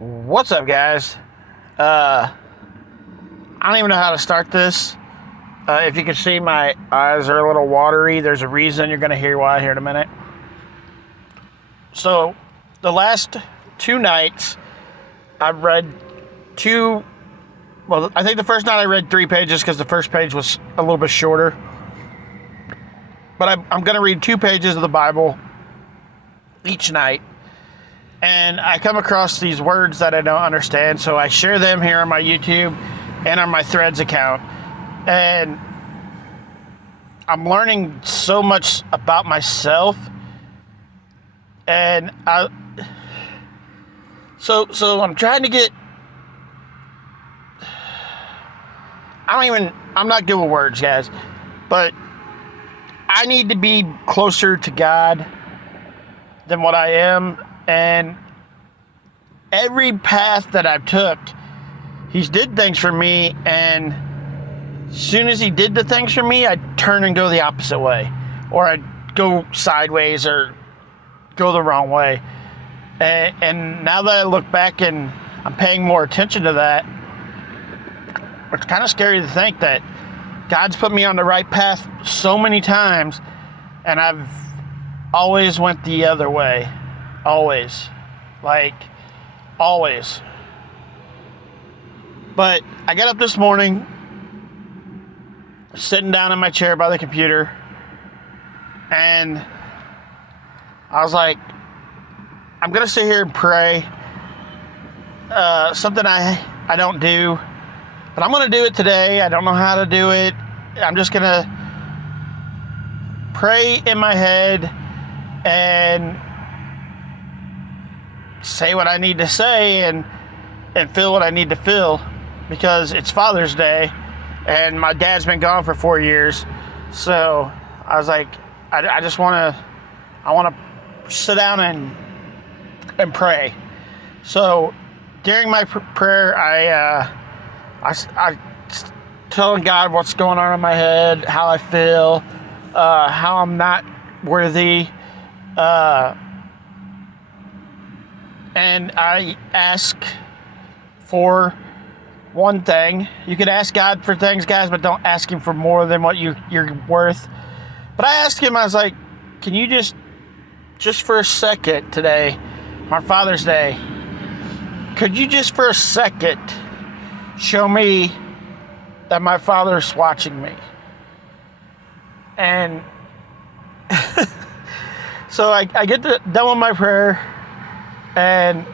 What's up, guys? I don't even know how to start this. If you can see, my eyes are a little watery. There's a reason. You're going to hear why here in a minute. So, the last 2 nights, I've read I think the first night I read 3 pages because the first page was a little bit shorter. But I'm going to read 2 pages of the Bible each night. And I come across these words that I don't understand, so I share them here on my YouTube and on my Threads account. And I'm learning so much about myself. And so I'm trying to get... I'm not good with words, guys. But I need to be closer to God than what I am. And every path that I've took, He's did things for me, and as soon as He did the things for me, I'd turn and go the opposite way, or I'd go sideways or go the wrong way. And now that I look back and I'm paying more attention to that, it's kind of scary to think that God's put me on the right path so many times, and I've always went the other way. Always. Always. But I got up this morning, sitting down in my chair by the computer, and I was like, I'm going to sit here and pray. Something I don't do, but I'm going to do it today. I don't know how to do it. I'm just going to pray in my head and say what I need to say and feel what I need to feel, because it's Father's Day and my dad's been gone for 4 years. So I was like, I just want to sit down and pray. So during my prayer, I telling God what's going on in my head, how I feel, how I'm not worthy, and I ask for one thing. You could ask God for things, guys, but don't ask Him for more than what you're worth. But I asked Him, I was like, can you just for a second today, on Father's Day, could you just for a second show me that my Father's watching me? And so I get done with my prayer, and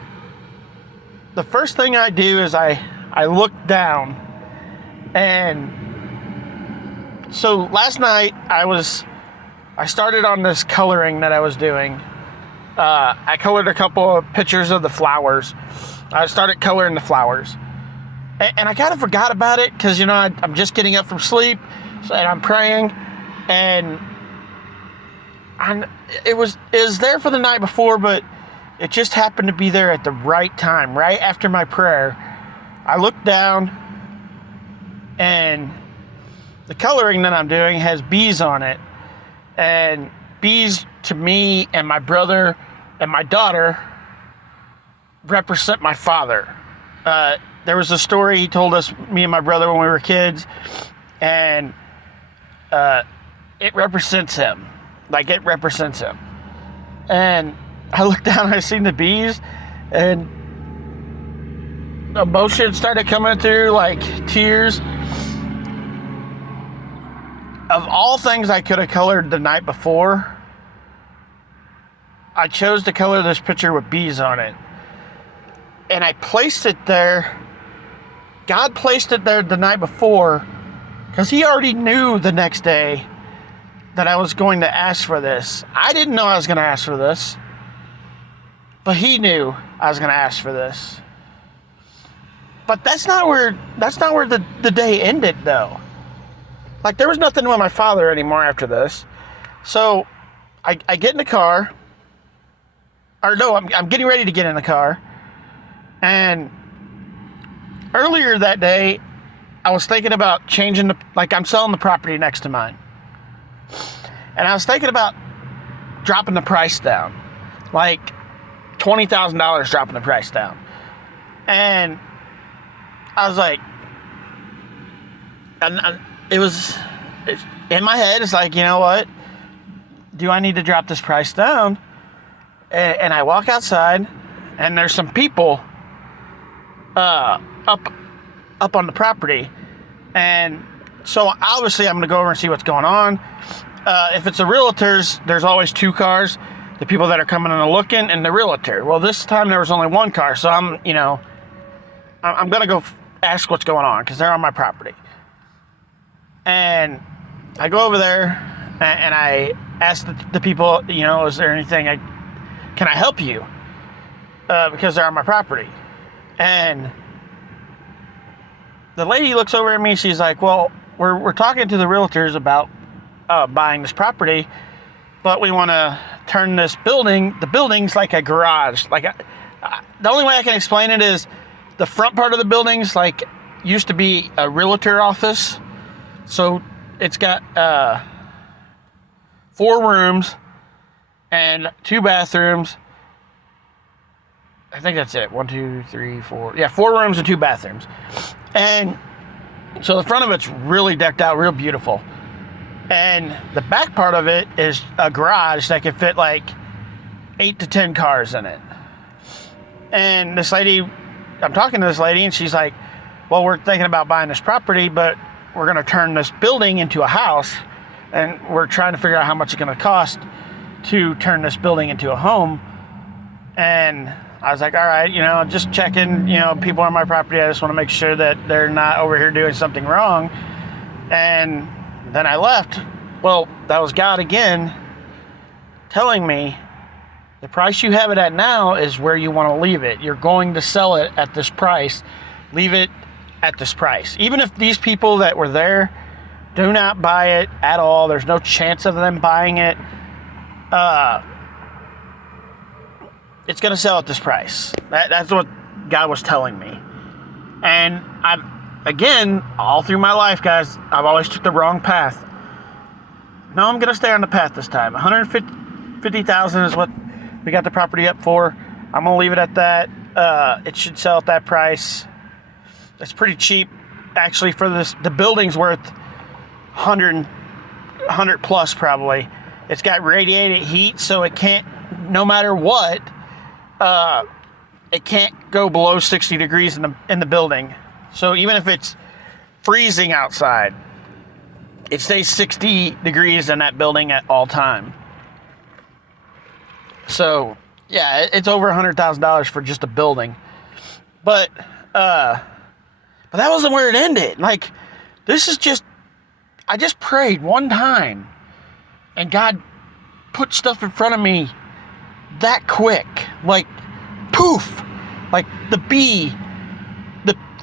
the first thing I do is I look down. And so last night I started on this coloring that I was doing. I colored a couple of pictures of the flowers. I started coloring the flowers. And I kind of forgot about it because, I'm just getting up from sleep, and I'm praying, and it was there for the night before, but it just happened to be there at the right time, right after my prayer. I looked down, and the coloring that I'm doing has bees on it. And bees, to me and my brother and my daughter, represent my father. There was a story he told us, me and my brother, when we were kids, and it represents him. It represents him. And I looked down and I seen the bees, and emotion started coming through, like tears. Of all things I could have colored the night before, I chose to color this picture with bees on it. And I placed it there. God placed it there the night before because He already knew the next day that I was going to ask for this. I didn't know I was going to ask for this, but He knew I was going to ask for this. But that's not where the day ended, though. There was nothing with my father anymore after this. So I get in the car. Or no, I'm getting ready to get in the car. And earlier that day, I was thinking about changing I'm selling the property next to mine. And I was thinking about dropping the price down. $20,000 dropping the price down. And I was like, it was in my head. It's like, you know what? Do I need to drop this price down? And I walk outside, and there's some people up on the property. And so obviously I'm going to go over and see what's going on. If it's a realtor's, there's always two cars. The people that are coming and looking, and the realtor. Well, this time there was only one car, so I'm going to go ask what's going on because they're on my property. And I go over there and I ask the people, is there anything can I help you? Because they're on my property. And the lady looks over at me. She's like, well, we're talking to the realtors about buying this property, but we want to turn this building. The building's like a garage. The only way I can explain it is the front part of the building's used to be a realtor office. So it's got 4 rooms and 2 bathrooms. I think that's it. 1, 2, 3, 4. Yeah, 4 rooms and 2 bathrooms. And so the front of it's really decked out, real beautiful. And the back part of it is a garage that could fit 8 to 10 cars in it. And this lady, I'm talking to this lady, and she's like, well, we're thinking about buying this property, but we're going to turn this building into a house, and we're trying to figure out how much it's going to cost to turn this building into a home. And I was like, all right, just checking, people on my property. I just want to make sure that they're not over here doing something wrong. And then I left. Well, that was God again telling me the price you have it at now is where you want to leave it. You're going to sell it at this price. Leave it at this price. Even if these people that were there do not buy it at all, there's no chance of them buying it, it's going to sell at this price. That's what God was telling me. And again, all through my life, guys, I've always took the wrong path. No, I'm going to stay on the path this time. $150,000 is what we got the property up for. I'm going to leave it at that. It should sell at that price. It's pretty cheap, actually, for this. The building's worth 100 plus probably. It's got radiated heat, so it can't, no matter what, it can't go below 60 degrees in the building. So even if it's freezing outside, it stays 60 degrees in that building at all time. So yeah, it's over $100,000 for just a building. But that wasn't where it ended. This is just, I just prayed one time, and God put stuff in front of me that quick. Poof!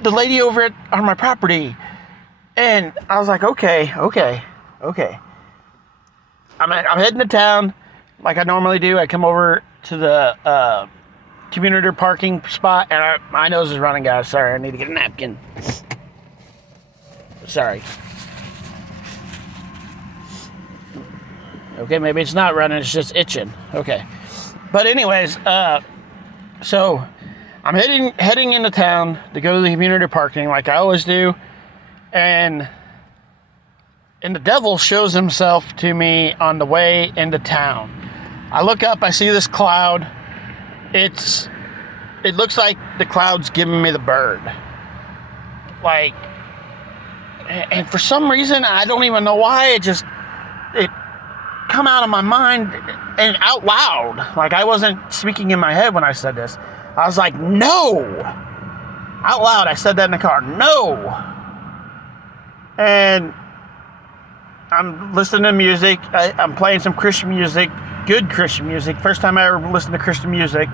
The lady over on my property. And I was like, okay. I'm heading to town like I normally do. I come over to the commuter parking spot, and my nose is running, guys. Sorry, I need to get a napkin. Sorry. Okay, maybe it's not running, it's just itching. Okay. But anyways, so I'm heading into town to go to the community parking like I always do. And the devil shows himself to me on the way into town. I look up, I see this cloud. It looks like the cloud's giving me the bird. And for some reason, I don't even know why, it come out of my mind and out loud. I wasn't speaking in my head when I said this. I was like, no! Out loud, I said that in the car, no! And I'm listening to music. I'm playing some Christian music, good Christian music. First time I ever listened to Christian music.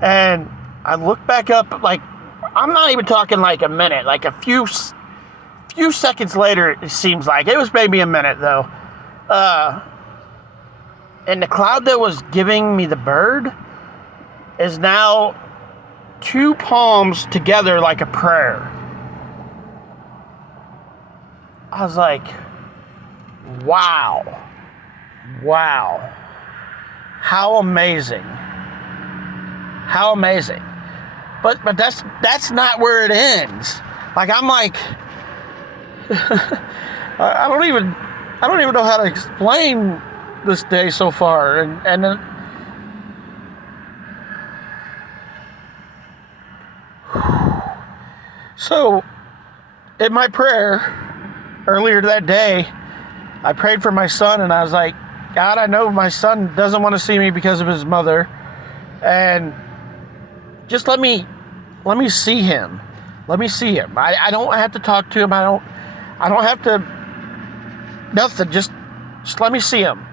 And I look back up, I'm not even talking a minute, a few seconds later, it seems like. It was maybe a minute, though. And the cloud that was giving me the bird is now 2 palms together like a prayer. I was like, wow. How amazing. But that's not where it ends. Like, I'm like, I don't even know how to explain this day so far. And then, so in my prayer earlier that day, I prayed for my son, and I was like, God, I know my son doesn't want to see me because of his mother, and just let me see him. Let me see him. I don't have to talk to him. I don't have to, nothing. Just let me see him.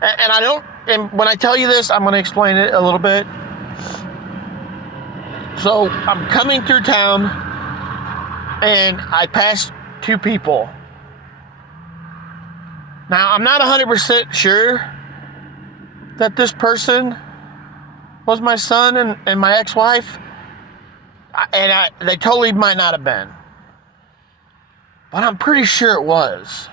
And when I tell you this, I'm going to explain it a little bit. So I'm coming through town, and I passed two people. Now, I'm not 100% sure that this person was my son and my ex-wife. And they totally might not have been. But I'm pretty sure it was.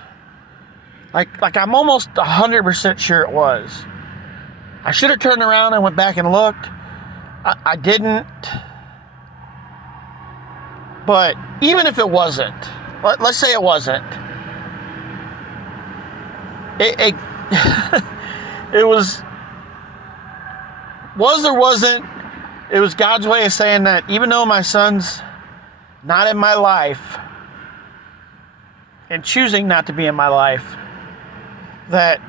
Like I'm almost 100% sure it was. I should have turned around and went back and looked. I didn't. But even if it wasn't, let's say it wasn't. It was or wasn't. It was God's way of saying that even though my son's not in my life and choosing not to be in my life, that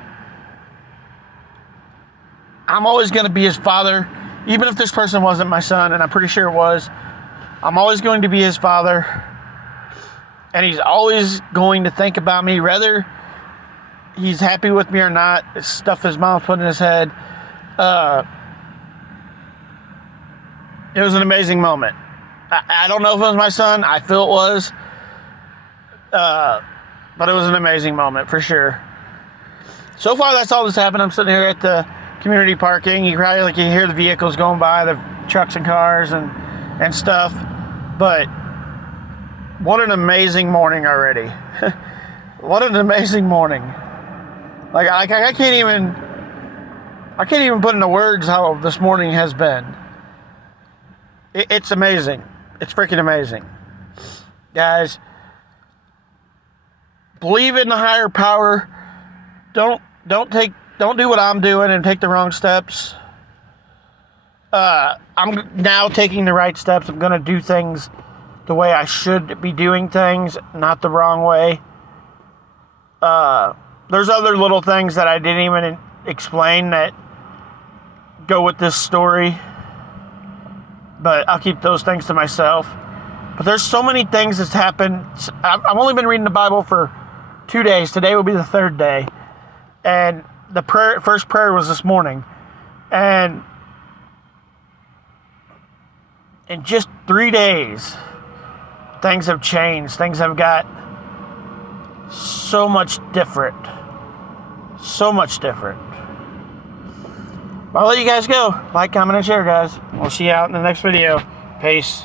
I'm always going to be his father, even if this person wasn't my son, and I'm pretty sure it was. I'm always going to be his father, and he's always going to think about me, whether he's happy with me or not. It's stuff his mom put in his head. It was an amazing moment. I don't know if it was my son. I feel it was. But it was an amazing moment for sure. So far, that's all that's happened. I'm sitting here at the community parking. You probably can hear the vehicles going by, the trucks and cars and stuff. But what an amazing morning already. What an amazing morning. Like I can't even put into words how this morning has been. It's amazing. It's freaking amazing. Guys, believe in the higher power. Don't do what I'm doing and take the wrong steps. I'm now taking the right steps. I'm going to do things the way I should be doing things, not the wrong way. There's other little things that I didn't even explain that go with this story, but I'll keep those things to myself. But there's so many things that's happened. I've only been reading the Bible for 2 days. Today will be the third day. And the first prayer was this morning. And in just 3 days, things have changed. Things have got so much different. So much different. I'll let you guys go. Like, comment, and share, guys. We'll see you out in the next video. Peace.